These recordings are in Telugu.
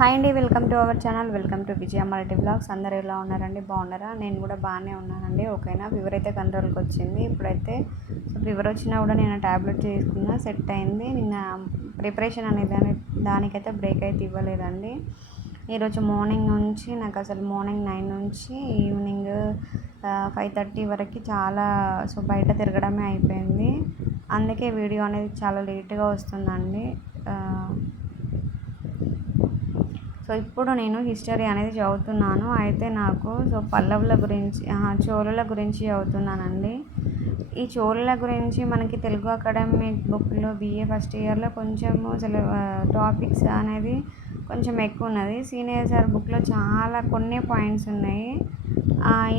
హాయ్ అండి, welcome to our channel. Welcome to Vijaya multi blogs. అందరు ఎలా ఉన్నారండి? బాగున్నారా? నేను కూడా బాగానే ఉన్నానండి. ఓకేనా, ఫీవర్ అయితే కంట్రోల్కి వచ్చింది. ఇప్పుడైతే ఫీవర్ వచ్చినా కూడా నేను ట్యాబ్లెట్ తీసుకున్నా, సెట్ అయింది. నిన్న ప్రిపరేషన్ అనేది దానికైతే బ్రేక్ అయితే ఇవ్వలేదండి. ఈరోజు మార్నింగ్ నుంచి నాకు అసలు మార్నింగ్ 9 నుంచి ఈవినింగ్ 5:30 వరకు చాలా బయట తిరగడమే అయిపోయింది. అందుకే వీడియో అనేది చాలా లేట్గా వస్తుందండి. ఇప్పుడు నేను హిస్టరీ అనేది చదువుతున్నాను. అయితే నాకు పల్లవుల గురించి చోళుల గురించి చదువుతున్నానండి. ఈ చోళుల గురించి మనకి తెలుగు అకాడమిక్ బుక్లో BA ఫస్ట్ ఇయర్లో కొంచెము టాపిక్స్ అనేది కొంచెం ఎక్కువ ఉన్నది. సీనియర్ సార్ బుక్లో చాలా కొన్ని పాయింట్స్ ఉన్నాయి.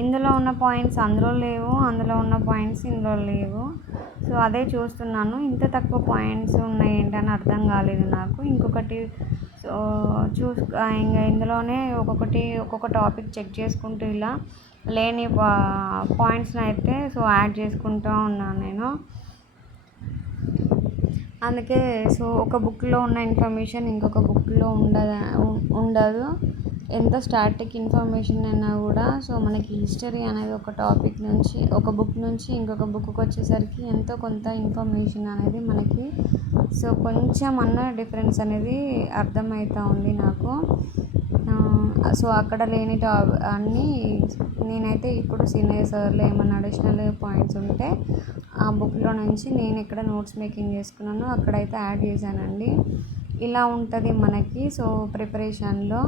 ఇందులో ఉన్న పాయింట్స్ అందులో లేవు, అందులో ఉన్న పాయింట్స్ ఇందులో లేవు. అదే చూస్తున్నాను, ఇంత తక్కువ పాయింట్స్ ఉన్నాయి ఏంటని అర్థం కాలేదు నాకు. ఇంకొకటి ఇంకా ఇందులోనే ఒక్కొక్క టాపిక్ చెక్ చేసుకుంటూ ఇలా లేని పాయింట్స్ని అయితే యాడ్ చేసుకుంటూ ఉన్నాను నేను. అందుకే ఒక బుక్లో ఉన్న ఇన్ఫర్మేషన్ ఇంకొక బుక్లో ఉండదు. ఎంత స్టాటిక్ ఇన్ఫర్మేషన్ అయినా కూడా మనకి హిస్టరీ అనేది ఒక టాపిక్ నుంచి ఒక బుక్ నుంచి ఇంకొక బుక్కి వచ్చేసరికి ఎంతో కొంత ఇన్ఫర్మేషన్ అనేది మనకి కొంచెం అన్న డిఫరెన్స్ అనేది అర్థమవుతూ ఉంది నాకు. అక్కడ లేని అన్నీ నేనైతే ఇప్పుడు సీనియర్ సార్లో ఏమన్నా అడిషనల్ పాయింట్స్ ఉంటే ఆ బుక్లో నుంచి నేను ఎక్కడ నోట్స్ మేకింగ్ చేసుకున్నానో అక్కడైతే యాడ్ చేశానండి. ఇలా ఉంటుంది మనకి ప్రిపరేషన్లో.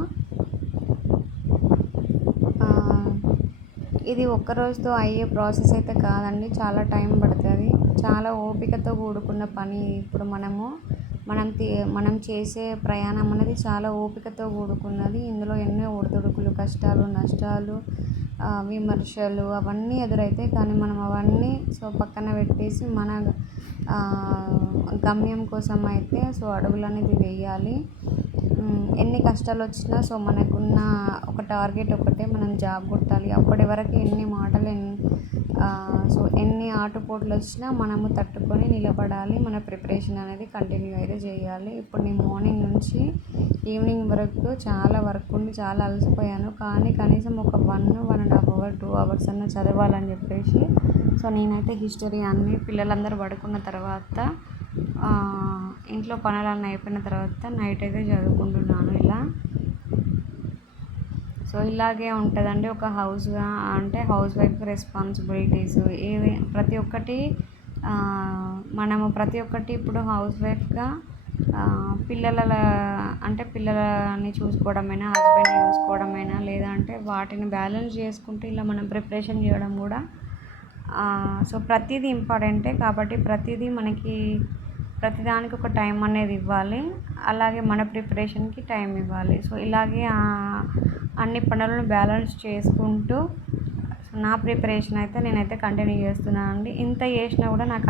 ఇది ఒక్కరోజుతో అయ్యే ప్రాసెస్ అయితే కాదండి, చాలా టైం పడుతుంది. చాలా ఓపికతో కూడుకున్న పని. ఇప్పుడు మనం చేసే ప్రయాణం అనేది చాలా ఓపికతో కూడుకున్నది. ఇందులో ఎన్నో ఒడిదుడుకులు, కష్టాలు, నష్టాలు, విమర్శలు అవన్నీ ఎదురైతాయి. కానీ మనం అవన్నీ పక్కన పెట్టేసి మన గమ్యం కోసం అయితే అడుగులు అనేది వేయాలి. ఎన్ని కష్టాలు వచ్చినా మనకున్న ఒక టార్గెట్ ఒకటే, మనం జాబ్ కొట్టాలి. అప్పటి వరకు ఎన్ని మాటలు ఎన్ని ఆటుపోట్లు వచ్చినా మనము తట్టుకొని నిలబడాలి. మన ప్రిపరేషన్ అనేది కంటిన్యూ అయితే చేయాలి. ఇప్పుడు నేను మార్నింగ్ నుంచి ఈవినింగ్ వరకు చాలా వర్క్ ఉండి చాలా అలసిపోయాను. కానీ కనీసం ఒక 1.5 అవర్ 2 అవర్స్ అన్న చదవాలని చెప్పేసి నేనైతే హిస్టరీ అన్నీ పిల్లలందరూ పడుకున్న తర్వాత ఇంట్లో పనులన్నీ అయిపోయిన తర్వాత నైట్ అయితే చదువుకుంటున్నాను. ఇలాగే ఉంటుందండి ఒక హౌస్ వైఫ్ రెస్పాన్సిబిలిటీస్ ప్రతి ఒక్కటి. ప్రతి ఒక్కటి ఇప్పుడు హౌస్ వైఫ్గా పిల్లలని చూసుకోవడమైనా, హస్బెండ్ని చూసుకోవడమైనా, లేదంటే వాటిని బ్యాలెన్స్ చేసుకుంటూ ఇలా మనం ప్రిపరేషన్ చేయడం కూడా ప్రతిదీ ఇంపార్టెంటే. కాబట్టి ప్రతిదానికి ఒక టైం అనేది ఇవ్వాలి. అలాగే మన ప్రిపరేషన్కి టైం ఇవ్వాలి. ఇలాగే అన్ని పనులను బ్యాలెన్స్ చేసుకుంటూ నా ప్రిపరేషన్ అయితే నేనైతే కంటిన్యూ చేస్తున్నానండి. ఇంత చేసినా కూడా నాకు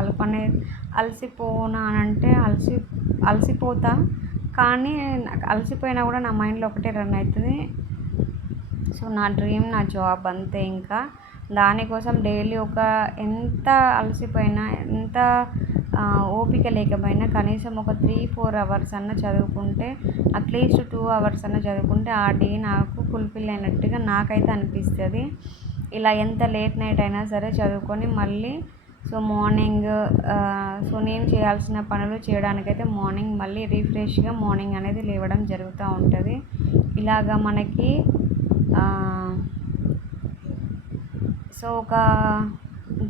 అలసిపోనా అని అంటే అలసిపోతా. కానీ అలసిపోయినా కూడా నా మైండ్లో ఒకటే రన్ అవుతుంది, నా డ్రీమ్, నా జాబ్ అంతే. ఇంకా దానికోసం డైలీ ఎంత అలసిపోయినా, ఎంత ఓపిక లేకపోయినా కనీసం ఒక 3-4 అవర్స్ అన్న చదువుకుంటే, అట్లీస్ట్ 2 అవర్స్ అన్న చదువుకుంటే ఆ డే నాకు ఫుల్ఫిల్ అయినట్టుగా నాకైతే అనిపిస్తుంది. ఇలా ఎంత లేట్ నైట్ అయినా సరే చదువుకొని మళ్ళీ మార్నింగ్ నేను చేయాల్సిన పనులు చేయడానికైతే మార్నింగ్ మళ్ళీ రిఫ్రెష్గా మార్నింగ్ అనేది లేవడం జరుగుతూ ఉంటుంది. ఇలాగా మనకి ఒక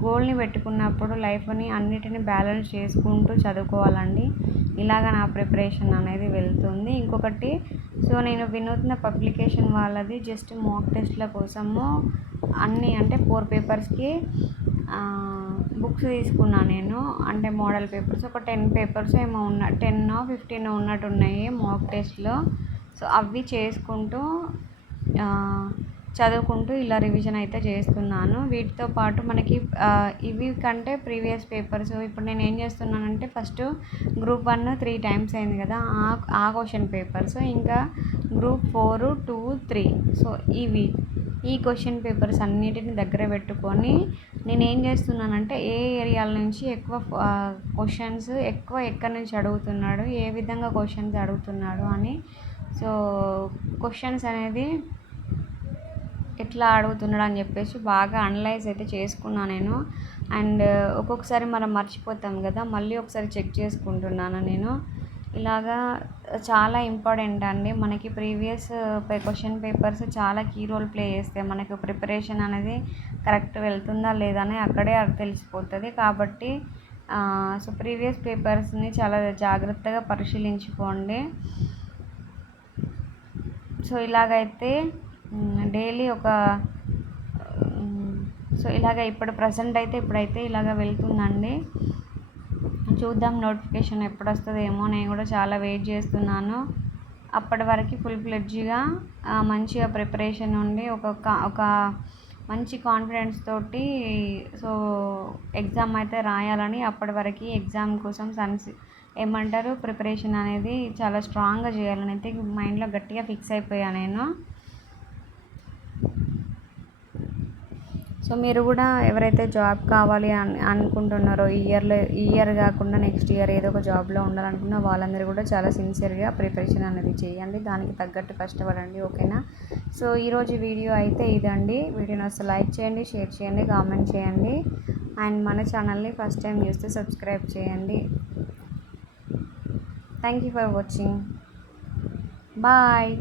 గోల్ని పెట్టుకున్నప్పుడు లైఫ్ని అన్నిటిని బ్యాలెన్స్ చేసుకుంటూ చదువుకోవాలండి. ఇలాగ నా ప్రిపరేషన్ అనేది వెళ్తుంది. ఇంకొకటి నేను వినూత్న పబ్లికేషన్ వాళ్ళది జస్ట్ మాక్ టెస్ట్ల కోసము 4 పేపర్స్కి బుక్స్ తీసుకున్నాను నేను. మోడల్ పేపర్స్ ఒక 10 పేపర్స్ ఏమో 10-15 ఉన్నట్టు ఉన్నాయి మాక్ టెస్ట్లో. అవి చేసుకుంటూ చదువుకుంటూ ఇలా రివిజన్ అయితే చేస్తున్నాను. వీటితో పాటు మనకి ఇవి కంటే ప్రీవియస్ పేపర్స్ ఇప్పుడు నేను ఏం చేస్తున్నానంటే, ఫస్ట్ గ్రూప్ 1 3 టైమ్స్ అయింది కదా, ఆ క్వశ్చన్ పేపర్స్, ఇంకా గ్రూప్ 4, 2, 3 ఈ క్వశ్చన్ పేపర్స్ అన్నిటిని దగ్గర పెట్టుకొని నేనేం చేస్తున్నానంటే ఏ ఏరియాల నుంచి ఎక్కువ క్వశ్చన్స్ ఎక్కడి నుంచి అడుగుతున్నాడు, ఏ విధంగా క్వశ్చన్స్ అడుగుతున్నాడు అని సో క్వశ్చన్స్ అనేది ఎట్లా అడుగుతున్నాడు అని చెప్పేసి బాగా అనలైజ్ అయితే చేసుకున్నాను నేను. అండ్ ఒక్కొక్కసారి మనం మర్చిపోతాం కదా, మళ్ళీ ఒకసారి చెక్ చేసుకుంటున్నాను నేను. ఇలాగా చాలా ఇంపార్టెంట్ అండి. మనకి ప్రీవియస్ క్వశ్చన్ పేపర్స్ చాలా కీ రోల్ ప్లే చేస్తాయి. మనకు ప్రిపరేషన్ అనేది కరెక్ట్ వెళ్తుందా లేదా అని అక్కడే అది తెలిసిపోతుంది. కాబట్టి సో ప్రీవియస్ పేపర్స్ని చాలా జాగ్రత్తగా పరిశీలించుకోండి. సో ఇలాగైతే డైలీ ఒక సో ఇలాగ ఇప్పుడు ప్రజెంట్ అయితే ఇప్పుడైతే ఇలాగ వెళ్తుందండి. చూద్దాం నోటిఫికేషన్ ఎప్పుడు వస్తుందో ఏమో. నేను కూడా చాలా వెయిట్ చేస్తున్నాను. అప్పటి వరకు ఫుల్ ఫ్లెడ్జ్గా మంచిగా ప్రిపరేషన్ ఉండి ఒక మంచి కాన్ఫిడెన్స్ తోటి సో ఎగ్జామ్ అయితే రాయాలని, అప్పటి వరకు ఎగ్జామ్ కోసం ఏమంటారు ప్రిపరేషన్ అనేది చాలా స్ట్రాంగ్గా చేయాలని అయితే మైండ్లో గట్టిగా ఫిక్స్ అయిపోయాను నేను. సో మీరు కూడా ఎవరైతే జాబ్ కావాలి అనుకుంటున్నారో ఈ ఇయర్ కాకుండా నెక్స్ట్ ఇయర్ ఏదో ఒక జాబ్లో ఉండాలనుకున్న వాళ్ళందరూ కూడా చాలా సిన్సియర్గా ప్రిపరేషన్ అనేది చేయండి. దానికి తగ్గట్టు కష్టపడండి. ఓకేనా? సో ఈరోజు వీడియో అయితే ఇదండి. వీడియోని అసలు లైక్ చేయండి, షేర్ చేయండి, కామెంట్ చేయండి. అండ్ మన ఛానల్ని ఫస్ట్ టైం చూస్తే సబ్స్క్రైబ్ చేయండి. Thank you for watching. Bye.